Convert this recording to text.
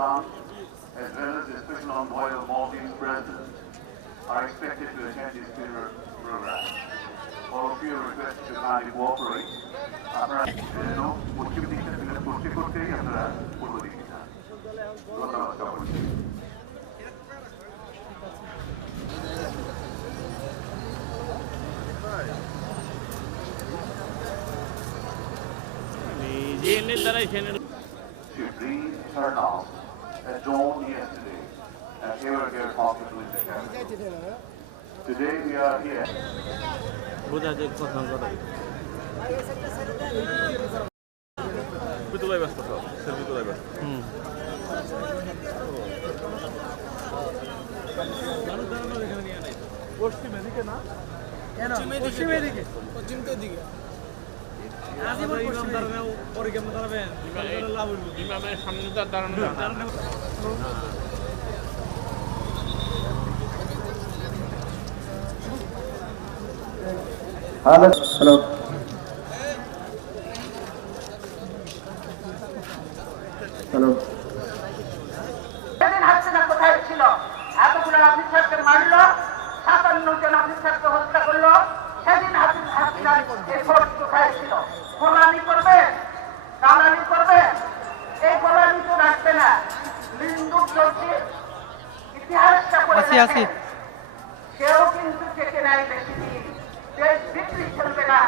Khan, as well as the Special Envoy of Maltese President, are expected to attend this program. All of you are requested to kindly cooperate. আপনারা পশ্চিম দিকটা select করতে করতেই আপনারা পূর্ব দিকে যান। ধন্যবাদ সকলকে। She breathed her now, at dawn yesterday, and ever here possible in the capital. Today we are here. Hello. Hello. সেদিন হাসিনা কোথায় ছিল? এতগুলো অফিসারকে মারলো, 57 জন অফিসারকে হত্যা করলো। সেদিন হাসিনা এই ফোর্স কোথায় ছিল? গোলামি করবে, দালালি করবে, এই গোলামি তো রাখবে না। বিন্দুক চলছে, ইতিহাসটা পড়ে সেও কিন্তু টেকে নাই বেশি দিন। দেশ বিক্রি চলবে না।